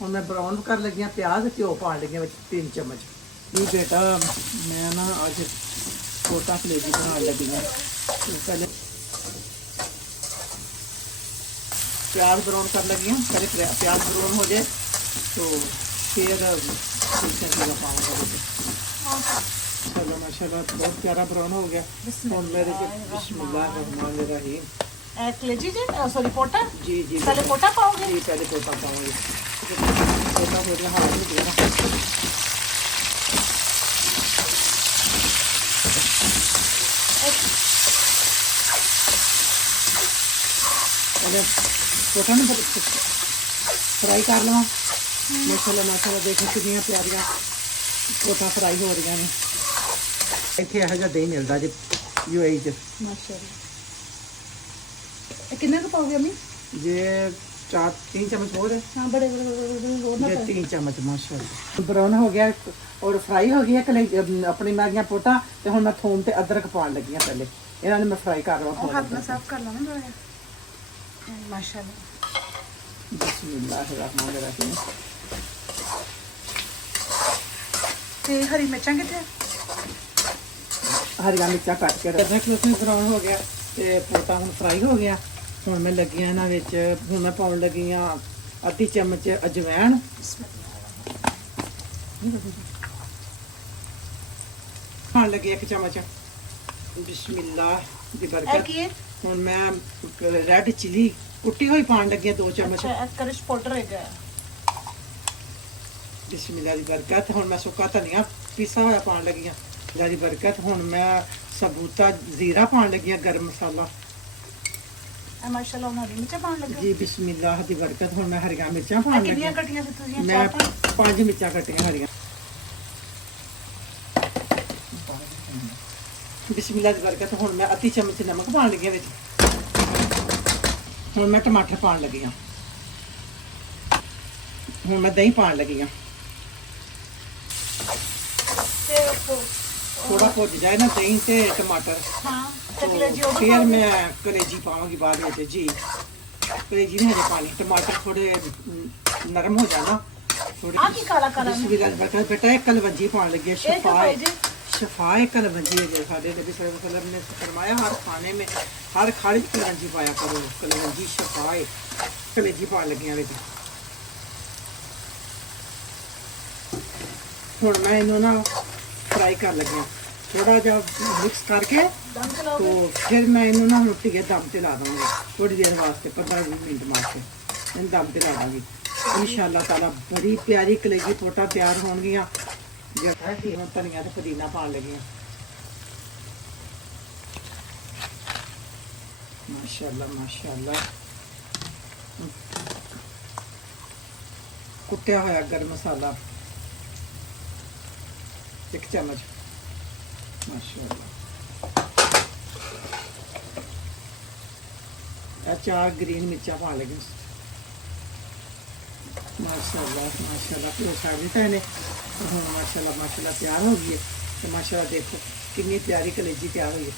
ਹੁਣ ਮੈਂ ਬਰਾਊਨ ਕਰ ਲੱਗੀਆਂ ਪਿਆਜ਼, ਘਿਓ ਪਾਣ ਲੱਗੀਆਂ ਵਿੱਚ 3 ਚਮਚ। ਇਹ ਬੇਟਾ ਮੈਂ ਨਾ ਅੱਜ ਕੋਟਾ ਕਲੇਜੀ ਬਣਾਉਣ ਲੱਗੀ ਹਾਂ। ਪਹਿਲੇ प्याज ब्राउन कर लगी हूँ। पहले प्याज ब्राउन हो जाए तो फिर पाऊँगा। चलो माशाल्लाह बहुत प्यारा ब्राउन हो गया। और मेरे बिस्मिल्लाहिर्रहमानिर्रहीम कलेजी जी सॉरी पोटा जी जी पहले पोटा पाओगे? जी पहले पोटा पाऊँगी। पोटा हो गया हाथ में दिया ना। पहले पोटा ना फ्राई कर लवा। माशाल्लाह माशाल्लाह देखो कितनी प्यारियां पोटा फ्राई हो रही हैं। इतने यह जिहा दही मिलता जी यूएई च। माशाल्लाह कितने का पाओगे अम्मी? ये 3 चम्मच और है। हाँ बड़े बड़े और ना 3 चम्मच माशाल्लाह। ब्राउन हो गया और फ्राई हो गया कले अपनी मैं गया पोटा ते हुण मैं थूम ते अदरक पाण लगी हां। पहले इन्हां ने मैं फ्राई कर लवा। हाथ में साफ कर लो ना थोड़ा माशाल्लाह। बिस्मिल्लाहिर्रहमानिर्रहीम। ते हरी मिर्चां कितने? हरिया मिर्चा कट के अदरक लहसुन ब्राउन हो गया ते पोटा हुण फ्राई हो गया। हुण मैं लगी हां इन्हां विच हुण मैं पाउण लगी हां आधी चम्मच अजवैन। पाउण लगी 1 चम्मच बिस्मिल्लाह दी बरकत। हुण मैं रेड चिली कुटी हुई पान लगी 2 चम्मच। करश पाउडर है बिस्मिल्लाह दी बरकत। हुण मैं सुक्का धनिया पीसा होया पान लगी हां। अल्लाह दी बरकत। हुण मैं सबूता जीरा पान लगी हां, गरम मसाला। माशाल्लाह हरी मिर्चा पान लगी जी बिस्मिल्लाह दी बरकत। हुण मैं हरियां मिर्चां पान लगी। कितनी कटियां से तुसीं? मैं 5 मिर्चां कटियां हरियां। बिस्मिल्लाह दी बरकत। हुण मैं आधी चम्मच नमक पान लगी विच। हुण मैं टमाटर पान लगी हां। हुण मैं दही पान लगी हां। थोड़ा भुज जाए ना दही ते टमाटर। हाँ तो फिर मैं कलेजी पाऊंगी बाद में जी। कलेजी नहीं हजे पानी। टमाटर थोड़े नरम हो जाना थोड़े। बेटा एक कलवंजी पान लगी है। शफा एक कलवंजी है। साडे नबी सल्लल्लाहु अलैहि वसल्लम ने फरमाया हर खाने में हर खाने में कलवंजी पाया करो। कलवंजी शफा कलेजी पान लगी हैं। हुण मैं इन्हों ना फ्राई कर लगी थोड़ा जा मिक्स करके तो फिर मैं इन्हों ना रोटी के दम ते ला दूँगी थोड़ी देर वास्ते 15-20 मिनट वास्ते इन दम ते ला दूँगी इंशाअल्लाह ताला। बड़ी प्यारी कलेजी पोटा तैयार होणगियां। धनिया ते पुदीना पान लगी माशाअल्लाह माशाअल्लाह। कुटिया होया गरम मसाला 1 चम्मच माशाअल्लाह। 4 ग्रीन मिर्चा पा लगी माशाअल्लाह माशाअल्लाह। फिर साड़ी पहने हाँ माशाअल्लाह माशाअल्लाह तैयार हो गई है। तो माशाअल्लाह देखो कितनी प्यारी कलेजी तैयार हुई है।